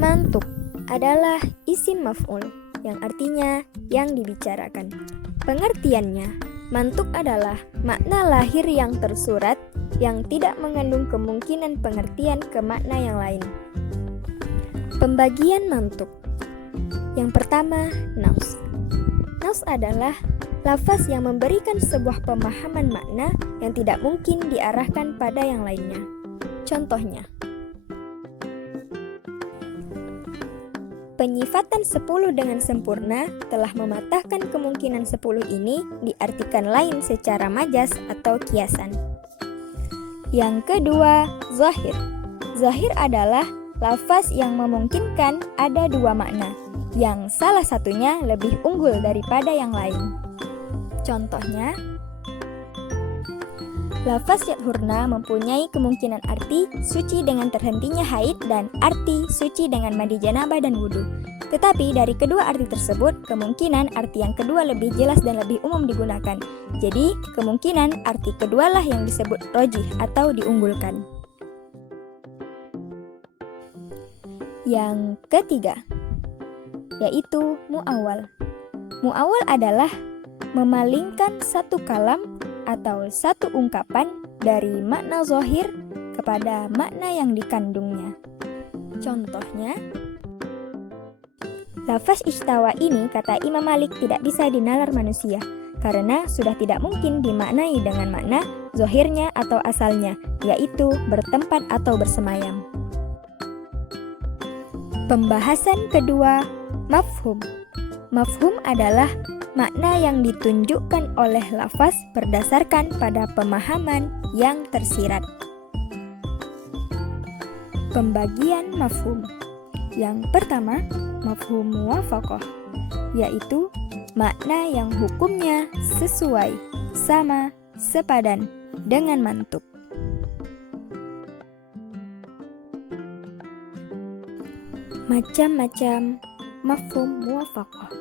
Mantuk adalah isim maf'ul yang artinya yang dibicarakan. Pengertiannya, mantuk adalah makna lahir yang tersurat yang tidak mengandung kemungkinan pengertian ke makna yang lain. Pembagian mantuk. Yang pertama, naus. Naus adalah lafaz yang memberikan sebuah pemahaman makna yang tidak mungkin diarahkan pada yang lainnya. Contohnya, penyifatan 10 dengan sempurna telah mematahkan kemungkinan 10 ini diartikan lain secara majas atau kiasan. Yang kedua, zahir. Zahir adalah lafaz yang memungkinkan ada dua makna, yang salah satunya lebih unggul daripada yang lain. Contohnya, lafaz yadhurna mempunyai kemungkinan arti suci dengan terhentinya haid dan arti suci dengan mandi janabah dan wudhu. Tetapi dari kedua arti tersebut, kemungkinan arti yang kedua lebih jelas dan lebih umum digunakan. Jadi, kemungkinan arti kedualah yang disebut rojih atau diunggulkan. Yang ketiga, yaitu mu'awwal. Mu'awwal adalah memalingkan satu kalam atau satu ungkapan dari makna zahir kepada makna yang dikandungnya. Contohnya, lafaz istawa ini kata Imam Malik tidak bisa dinalar manusia karena sudah tidak mungkin dimaknai dengan makna zahirnya atau asalnya, yaitu bertempat atau bersemayam. Pembahasan kedua, mafhum. Mafhum adalah makna yang ditunjukkan oleh lafaz berdasarkan pada pemahaman yang tersirat. Pembagian mafhum. Yang pertama, mafhum muwafaqah, yaitu makna yang hukumnya sesuai, sama, sepadan dengan mantuk. Macam-macam mafhum muwafaqah.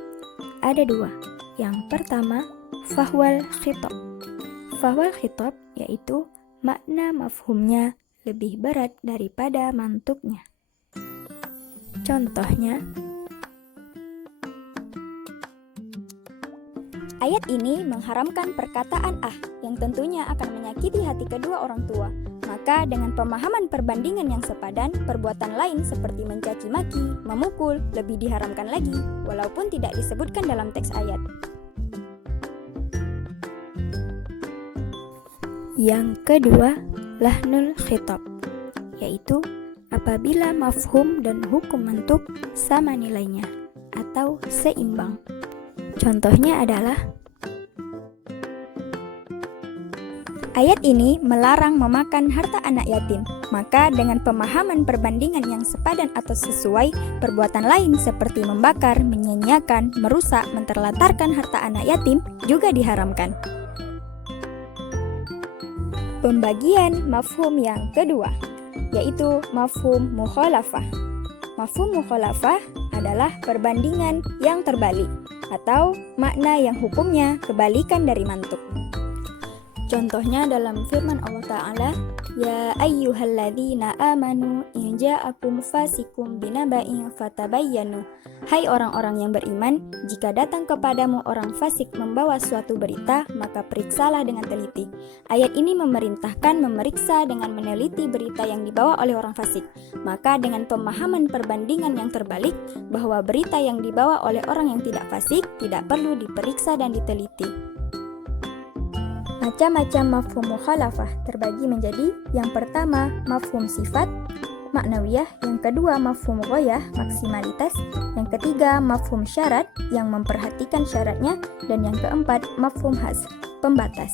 Ada dua. Yang pertama, fahwal khitab. Fahwal khitab yaitu makna mafhumnya lebih berat daripada mantuknya. Contohnya, ayat ini mengharamkan perkataan yang tentunya akan menyakiti hati kedua orang tua. Maka dengan pemahaman perbandingan yang sepadan, perbuatan lain seperti mencaci maki, memukul lebih diharamkan lagi, walaupun tidak disebutkan dalam teks ayat. Yang kedua, lahnul khitab, yaitu apabila mafhum dan hukum mantuk sama nilainya atau seimbang. Contohnya adalah, ayat ini melarang memakan harta anak yatim, maka dengan pemahaman perbandingan yang sepadan atau sesuai, perbuatan lain seperti membakar, menyanyiakan, merusak, menterlantarkan harta anak yatim juga diharamkan. Pembagian mafhum yang kedua, yaitu mafhum mukhalafah. Mafhum mukhalafah adalah perbandingan yang terbalik atau makna yang hukumnya kebalikan dari mantuk. Contohnya dalam firman Allah Ta'ala, Ya ayyuhalladzina amanu in ja'akum fasikum binaba'in fatabayyanu. Hai orang-orang yang beriman, jika datang kepadamu orang fasik membawa suatu berita, maka periksalah dengan teliti. Ayat ini memerintahkan memeriksa dengan meneliti berita yang dibawa oleh orang fasik. Maka dengan pemahaman perbandingan yang terbalik, bahwa berita yang dibawa oleh orang yang tidak fasik tidak perlu diperiksa dan diteliti. Macam-macam mafhum mukhalafah terbagi menjadi, yang pertama mafhum sifat, maknawiyah, yang kedua mafhum ghayah, maksimalitas, yang ketiga mafhum syarat, yang memperhatikan syaratnya, dan yang keempat mafhum hasr, pembatas.